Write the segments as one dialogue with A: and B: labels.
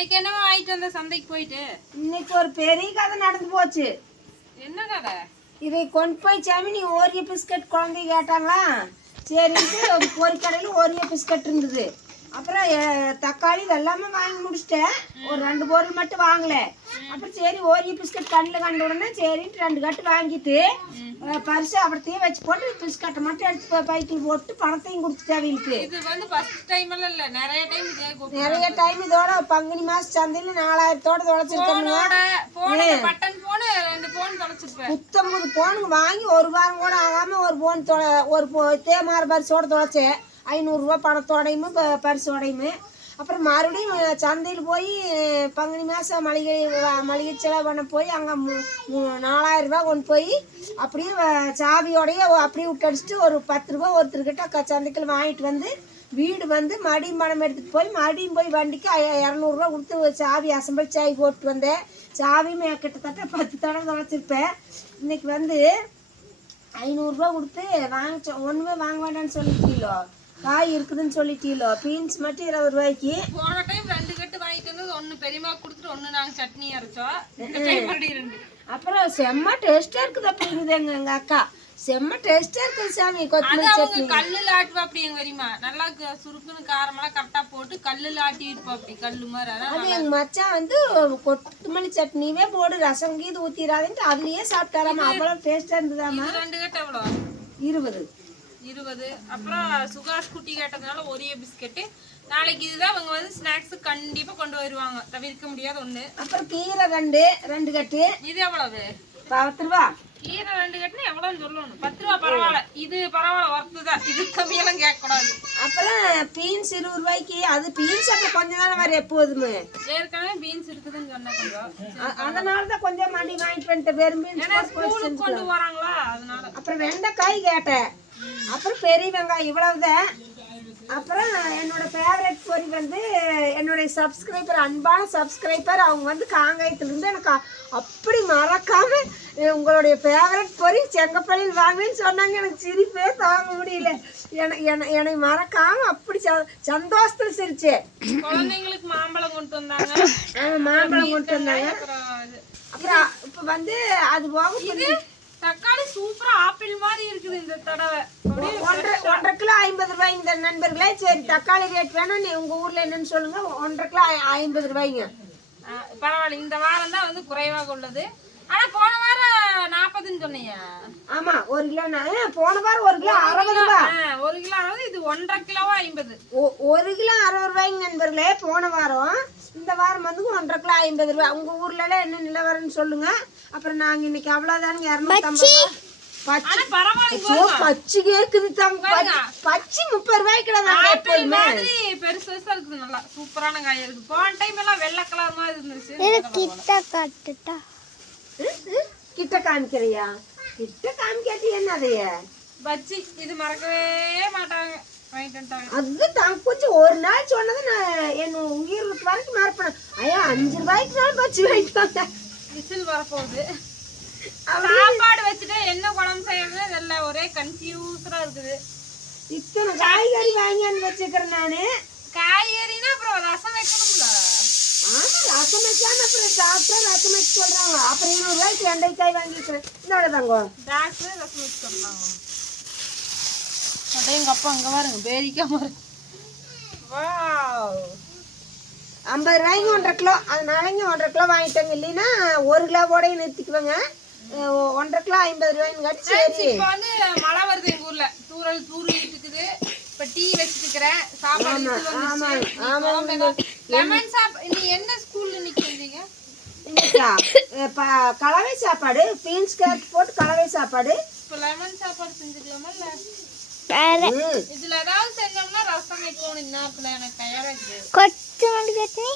A: இன்னைக்கு என்ன வாங்கிட்டு வந்த சந்தைக்கு போயிட்டு?
B: இன்னைக்கு ஒரு பெரிய கதை நடந்து போச்சு.
A: என்ன கதை?
B: இதை கொண்டு போய் சாமி நீ ஓரியோ பிஸ்கட் குழந்தை கேட்டாங்களா? சரின்ட்டு ஒரு பொறிக்கடையில் ஓரியோ பிஸ்கட் இருந்தது. அப்புறம் தக்காளி இதெல்லாமே வாங்கி முடிச்சிட்டேன். ஒரு ரெண்டு பொருள் மட்டும் வாங்கல. அப்புறம் சரி ஓரியோ பிஸ்கட் கண்ணில் கண்ட உடனே சரின்ட்டு ரெண்டு கட்டு வாங்கிட்டு பரிசு அப்படித்தையும் வச்சு போட்டு பிஸ்கட்டை மட்டும் எடுத்து பைக்கில் போட்டு பணத்தையும் கொடுத்துட்டேன் அவங்களுக்கு.
A: இது வந்து ஃபர்ஸ்ட் டைம் எல்லாம் இல்ல. நிறைய டைம்
B: நிறைய இதோட பங்குனி மாச சந்தையில் நாலாயிரத்தோட தொலைச்சிருக்கேன்
A: போன பட்டன் போனு ரெண்டு போன் தொலைச்சிருப்பேன்.
B: புத்தம்பது போனுங்க வாங்கி ஒரு வாரம் கூட ஆகாம ஒரு போன் தொலை ஒரு தேமாறு பரிசோட தொலைச்சேன். ஐநூறுரூவா பணத்தோடையும் ப- பரிசோடையுமே. அப்புறம் மறுபடியும் சந்தையில் போய் பங்குனி மாதம் மளிகை மளிகை செலவு பண்ண போய் அங்கே நாலாயிரம் ரூபாய் கொண்டு போய் அப்படியே வ- அப்படியே விட்டடிச்சிட்டு ஒரு பத்து ரூபா ஒருத்தர்கிட்ட சந்தைக்கில் சந்தைக்குள்ள வாங்கிட்டு வந்து வீடு வந்து மடியும் பணம் எடுத்துகிட்டு போய் மறுபடியும் போய் வண்டிக்கு இரநூறுவா கொடுத்து ஒரு சாவி அசம்பல் சாவி போட்டு வந்தேன். சாவியும் கிட்டத்தட்ட பத்து தடவை தொலைச்சிருப்பேன். இன்னைக்கு வந்து ஐநூறுரூவா கொடுத்து வாங்கிச்சோம் ஒன்றுமே வாங்க வேண்டாம்னு சொல்லிட்டீங்களோ காய் இருக்குதுன்னு சொல்லிட்டீங்களோ பீன்ஸ் மட்டும் இருபது ரூபாய்க்கு.
A: போன டைம் ரெண்டு கட்டு வாங்கிட்டு வந்தது ஒண்ணு பெரியமா கொடுத்துட்டு ஒண்ணு நாங்க சட்னி அரைச்சோம். ரெண்டு
B: அப்புறம் செம்ம டேஸ்ட்டாக இருக்குது அப்படிங்குது எங்கள் எங்கள் அக்கா. செம்ம டேஸ்ட்டாக இருக்குது சாமி கொத்தமல்லி சட்னி.
A: கல்லுல ஆட்டுவா அப்படி எங்க தெரியுமா? நல்லா சுருக்குன்னு காரமெல்லாம் கரெக்டா போட்டு கல்லுல ஆட்டி இருப்பா அப்படி கல்லு மாதிரி.
B: அது எங்கள் மச்சான் வந்து கொத்தமல்லி சட்னியே போடு ரசம் கீது ஊற்றிடாதுன்ட்டு அதுலேயே சாப்பிட்டாராமா? அவ்வளோ டேஸ்ட்டாக இருந்ததாம்மா
A: இது ரெண்டு கட்டு எவ்வளோ
B: இருபது.
A: இருபது. அப்புறம் சுகாஷ் குட்டி கேட்டதுனால ஒரே பிஸ்கெட்டு நாளைக்கு இதுதான் அவங்க வந்து ஸ்நாக்ஸ் கண்டிப்பா கொண்டு வருவாங்க. தவிர்க்க முடியாத ஒண்ணு.
B: அப்புறம் கீரை ரெண்டு ரெண்டு கட்டு.
A: இது எவ்வளவு?
B: பத்து ரூபா.
A: கீரை ரெண்டு கட்டுனா எவ்வளவுன்னு சொல்லணும். பத்து ரூபா பரவாயில்ல. இது பரவாயில்ல ஒர்த்து தான். இது கம்மியெல்லாம் கேட்க கூடாது
B: அப்புறம் பீன்ஸ் இருபது ரூபாய்க்கு. அது பீன்ஸ் அப்புறம் கொஞ்சம் தானே வரும் எப்போதுமே.
A: ஏற்கனவே பீன்ஸ் இருக்குதுன்னு சொன்ன கொஞ்சம்.
B: அதனால தான் கொஞ்சம் மண்டி வாங்கிட்டு வந்துட்டேன். வெறும் பீன்ஸ்
A: கொண்டு வராங்களா? அதனால.
B: அப்புறம் வெண்டைக்காய் கேட்டேன். அப்புறம் பெரிய வெங்காயம் இவ்வளவுதான். அப்புறம் என்னோட ஃபேவரட் பொரி வந்து என்னுடைய சப்ஸ்கிரைபர் அன்பான சப்ஸ்கிரைபர் அவங்க வந்து காங்காயத்துலேருந்து எனக்கு அப்படி மறக்காம உங்களுடைய ஃபேவரட் பொரி செங்கப்பள்ளியில் வாங்குன்னு சொன்னாங்க. எனக்கு சிரிப்பே தாங்க முடியல. என என- என்னை மறக்காம அப்படி சந்தோஷத்தில் சிரிச்சேன்.
A: குழந்தைங்களுக்கு மாம்பழம் கொண்டு வந்தாங்க.
B: மாம்பழம் கொண்டு வந்தாங்க.
A: அப்புறம்
B: இப்போ வந்து அது போக
A: தக்காளி இருக்குது இந்த தடவை.
B: ஒன்றரை ஒன்றரை கிலோ ஐம்பது ரூபாய் இந்த நண்பர்களே. சரி தக்காளி ரேட் வேணும் நீ உங்க ஊர்ல என்னன்னு சொல்லுங்க. ஒன்றரை கிலோ ஐம்பது ரூபாய்ங்க.
A: பரவாயில்ல. இந்த வாரம் தான் வந்து குறைவாக உள்ளது ஆனா போன வாரம் நாற்பதுன்னு சொன்னீங்க.
B: ஆமா ஒரு கிலோ போன வாரம் ஒரு கிலோ அறுபது ரூபாய்
A: ஒரு கிலோ அதாவது இது ஒன்றரை கிலோவா ஐம்பது.
B: ஒ- ஒரு கிலோ அறுபது ரூபாய்ங்க நண்பர்களே போன வாரம். இந்த வாரம் வந்து ஒன்றரை கிலோ ஐம்பது ரூபாய் உங்க ஊர்ல எல்லாம் என்ன நிலவரம்னு சொல்லுங்க. அப்புறம் நாங்க இன்னைக்கு அவ்வளவுதானுங்க இரநூத்தம்பது ரூபாய் பச்சை பச்சை கேக்குது. பச்சை முப்பது ரூபாய்க்கு
A: பெருசு பெருசா இருக்குது நல்லா சூப்பரான காய் இருக்கு போன டைம் எல்லாம் வெள்ளை கலர் மாதிரி இருந்துச்சு.
B: ம், ம், கிட்ட காமிக்கிறியா? கிட்ட காமிக்காட்டி என்னதைய
A: பஜ்ஜி. இது மறக்கவே மாட்டாங்க. வாங்கிட்டு
B: அது தான் கொஞ்சம் ஒரு நாள் சொன்னதை நான் என் உயிர் வரைக்கும் மறப்பேன். ஐயா அஞ்சு ரூபாய்க்கு நாள் பச்சு வாங்கிட்டாங்க
A: விசில் வரப்போகுது. சாப்பாடு வச்சுட்டு என்ன குழம்பு செய்யறது இதெல்லாம் ஒரே கன்ஃபியூஸரா இருக்குது.
B: இத்தனை காய்கறி வாங்கியாந்து வச்சுக்கிறேன் நானு.
A: காய்கறினா அப்புறம் ரசம் வைக்கணும்ல.
B: ஆமா ரசம் வச்சாம அப்புறம் சாப்பிட்டா ரசம் வச்சு சொல்றாங்க. அப்புறம் இருநூறு ரூபாய்க்கு வெண்டைக்காய் வாங்கிக்கிறேன் இந்த தாங்க
A: டாக்டர் ரசம் வச்சு சொன்னாங்க அதான் எங்க அப்பா அங்க பாருங்க. பேரிக்காம வாவ்
B: ஐம்பது ரூபாய்க்கு ஒன்றரை கிலோ. அதனாலங்க ஒன்றரை கிலோ வாங்கிட்டேங்க. இல்லைன்னா ஒரு கிலோவோடய நிறுத்திக்குவேங்க. ஒன்றரை கிலோ ஐம்பது ரூபாய்ன்னு காட்டி சரி.
A: இப்ப வந்து மழை வருது எங்க ஊர்ல. தூரல் தூரிட்டு இருக்குது. இப்ப டீ வச்சிருக்கிறேன் சாப்பாடு லெமன் சாப் நீ என்ன ஸ்கூல்ல இன்னைக்கு வந்தீங்க?
B: இன்னைக்கா? அஹ் ப- கலவை சாப்பாடு பீன்ஸ் கேரட் போட்டு கலவை சாப்பாடு.
A: இப்ப லெமன் சாப்பாடு செஞ்சுக்கலாமா இல்ல. இதுல ஏதாவது செஞ்சோம்னா ரசம் வைக்கணும் இந்நேரத்துல எனக்கு தயாரா இருக்குது.
B: கொத்தமல்லி சட்னி.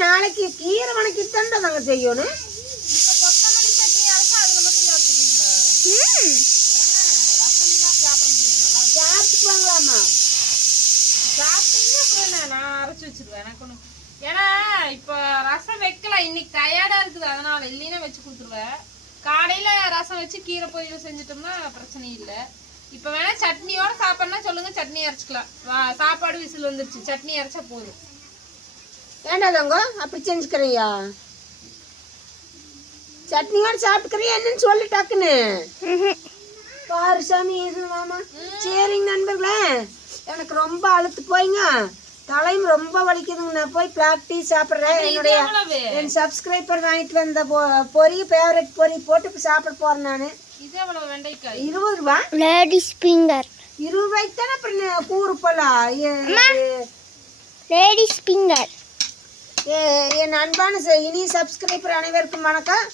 B: நாளைக்கு கீரை வணக்கிட்டு தான் நாங்க செய்யணும்
A: இப்ப கொத்தமல்லி சட்னி அரைச்சா அதுல மட்டும் சாப்பிட்டுக்கீங்களா ரசம் தான் சாப்பிட முடியும் நல்லா இருக்கும்.
B: சாப்பிட்டுக்குவாங்களாமா
A: சாப்பிட்டீங்கன்னா அப்புறம் நான் அரைச்சு வச்சிருவேன் எனக்கு ஏன்னா இப்போ ரசம் வைக்கல. இன்னைக்கு டயர்டா இருக்குது. அதனால இல்லைன்னா வச்சு கொடுத்துருவேன். காலையில ரசம் வச்சு கீரை பொரியல் செஞ்சுட்டோம்னா பிரச்சனை இல்லை. இப்போ வேணா சட்னியோட சாப்பிட்றனா சொல்லுங்க. சட்னி அரைச்சிக்கலாம். வா- சாப்பாடு விசில் வந்துருச்சு. சட்னி அரைச்சா போதும்.
B: ஏண்டா தங்கோ. அப்படி செஞ்சுக்கிறியா? சட்னியோட சாப்பிட்டுக்கிறியா என்னன்னு சொல்லு டக்குன்னு. பாரு சாமி இது மாமா. சரிங்க நண்பர்களே. எனக்கு ரொம்ப அழுத்து போய்ங்க. தலையும் ரொம்ப வலிக்குதுங்க. நான் போய் பிளாக் டீ சாப்பிட்றேன். என்னுடைய என் சப்ஸ்கிரைபர் வாங்கிட்டு வந்த பொ- பொரி ஃபேவரட் பொரி போட்டு சாப்பிட போறேன் நான்.
A: இது எவ்வளவு வெண்டைக்காய்?
B: இருபது ரூபா.
C: லேடிஸ் ஃபிங்கர்
B: இருபது ரூபாய்க்கு தானே அப்புறம் கூறு போலாம் ஏ-
C: லேடிஸ் ஃபிங்கர்
B: ஏ- என் அன்பான ச- இனி சப்ஸ்கிரைபர் அனைவருக்கும் வணக்கம்.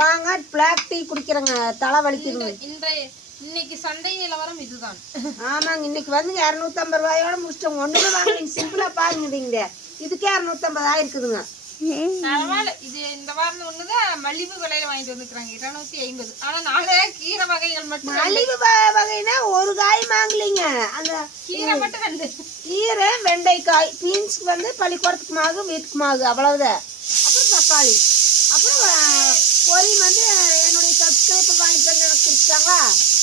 B: வாங்க பிளாக் டீ குடிக்கிறேங்க. தலை வலிக்குதுங்க
A: இன்றைய இன்னைக்கு சந்தை நிலவரம் இதுதான்.
B: ஆமாங்க இன்னைக்கு வந்து இரநூத்தம்பது ரூபாயோட முடிச்சிட்டோங்க ஒன்றுமே வாங்கலைங்க சிம்பிளாக பாருங்க இதுக்கே இரநூத்தம்பது ஆயிருக்குதுங்க.
A: பரவாயில்ல. இது இந்த வாரம் ஒண்ணுதான் மலிவு விலையில வாங்கிட்டு வந்துக்கிறாங்க. இருநூத்தி ஐம்பது. ஆனா நாளே கீரை வகைகள் மட்டும்
B: மலிவு வகைனா ஒரு காய் வாங்கலைங்க. அந்த
A: கீரை மட்டும் ரெண்டு.
B: கீரை வெண்டைக்காய் பீன்ஸ்க்கு வந்து பள்ளிக்கூடத்துக்கு மாகு வீட்டுக்கு மாகு அவ்வளவுதான். அப்புறம் தக்காளி. அப்புறம் அஹ், பொரி வந்து என்னுடைய சப்ஸ்கிரைபர் வாங்கிட்டு வந்து எனக்கு கொடுத்தாங்களா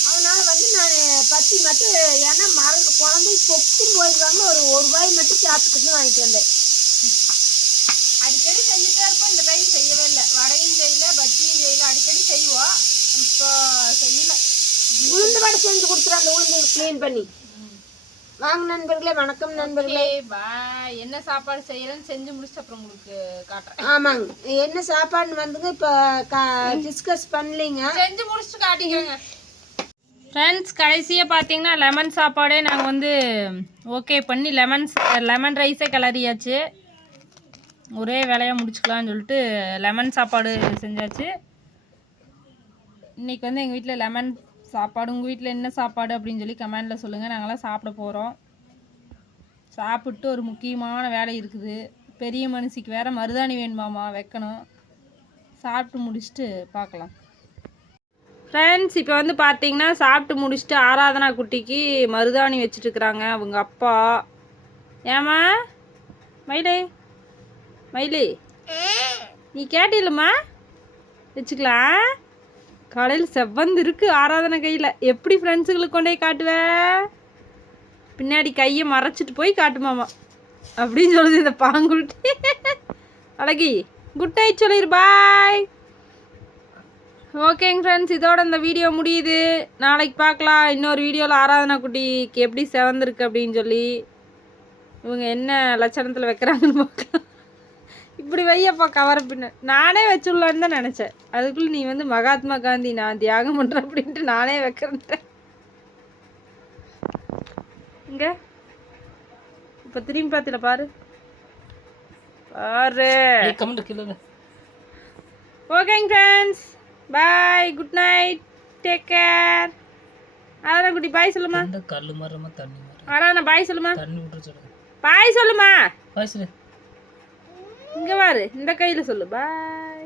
B: அதனால வந்து நான் பத்தி மட்டும் ஏன்னா மறந்து குழந்தை பொக்கும் போயிடுவாங்க ஒரு ஒரு ரூபாய் மட்டும் சாப்பிட்டுக்கிட்டு வாங்கிட்டு வந்தேன்.
A: அடிக்கடி செஞ்சுட்டே இருப்போம் இந்த டைம் செய்யவே இல்லை. வடையும் செய்யல பஜ்ஜியும் செய்யல அடிக்கடி செய்வோம் இப்போ செய்யல.
B: உளுந்து வடை செஞ்சு கொடுத்துறாங்க உளுந்து க்ளீன் பண்ணி. வாங்க நண்பர்களே வணக்கம் நண்பர்களே.
A: பாய் என்ன சாப்பாடு செய்யறேன்னு செஞ்சு முடிச்சுட்டு அப்புறம் உங்களுக்கு காட்டுறேன்.
B: ஆமாங்க. என்ன சாப்பாடுன்னு வந்துங்க இப்போ டிஸ்கஸ் பண்ணலைங்க.
A: செஞ்சு முடிச்சுட்டு காட்டிக்கிறேங்க ஃப்ரெண்ட்ஸ் கடைசியாக பார்த்தீங்கன்னா லெமன் சாப்பாடே நாங்கள் வந்து ஓகே பண்ணி லெமன் லெமன் ரைஸே கிளறியாச்சு. ஒரே வேலையாக முடிச்சுக்கலாம்னு சொல்லிட்டு லெமன் சாப்பாடு செஞ்சாச்சு. இன்றைக்கி வந்து எங்கள் வீட்டில் லெமன் சாப்பாடு உங்கள் வீட்டில் என்ன சாப்பாடு அப்படின்னு சொல்லி கமெண்டில் சொல்லுங்கள் நாங்களாம் சாப்பிட போகிறோம் சாப்பிட்டு ஒரு முக்கியமான வேலை இருக்குது. பெரிய மனுஷிக்கு வேறு மருதாணி வேணுமாமா வைக்கணும். சாப்பிட்டு முடிச்சுட்டு பார்க்கலாம். ஃப்ரெண்ட்ஸ் இப்போ வந்து பார்த்தீங்கன்னா சாப்பிட்டு முடிச்சுட்டு ஆராதனா குட்டிக்கு மருதாணி வச்சுட்டுருக்குறாங்க அவங்க அப்பா. ஏம்மா? மயிலே? மயிலே? நீ கேட்டிலம்மா வச்சுக்கலாம். காலையில் செவ்வந்து இருக்கு ஆராதனை கையில். எப்படி ஃப்ரெண்ட்ஸுங்களுக்கு கொண்டே காட்டுவ? பின்னாடி கையை மறைச்சிட்டு போய் காட்டுமாமா அப்படின்னு சொல்லுது இந்த பாங்குட்டி அழகி குட் நைட் சொல்லிடு பாய் ஓகேங்க ஃப்ரெண்ட்ஸ் இதோட இந்த வீடியோ முடியுது. நாளைக்கு பார்க்கலாம். இன்னொரு வீடியோவில் ஆராதனா குட்டிக்கு எப்படி செவந்திருக்கு அப்படின்னு சொல்லி. இவங்க என்ன லட்சணத்தில் வைக்கிறாங்கன்னு பார்க்கலாம். இப்படி வையப்பா கவர பின்ன. நானே வச்சுடலான்னு தான் நினச்சேன். அதுக்குள்ளே நீ வந்து மகாத்மா காந்தி நான் தியாகம் பண்ணுறேன் அப்படின்ட்டு நானே வைக்கிறேன் இங்கே? இப்போ திரும்பி பார்த்துல பாரு. பாரு. ஓகேங்க friends bye good night take care அதான் குட்டி பாய் சொல்லுமா.
D: கல்லு மரமா தண்ணி மரம்
A: அதான் பாய் சொல்லுமா?
D: தண்ணி சொல்லுங்க
A: பாய் சொல்லுமா?
D: பாய்ச்சல்
A: இங்க வாரு இந்த கையில சொல்லு. பாய்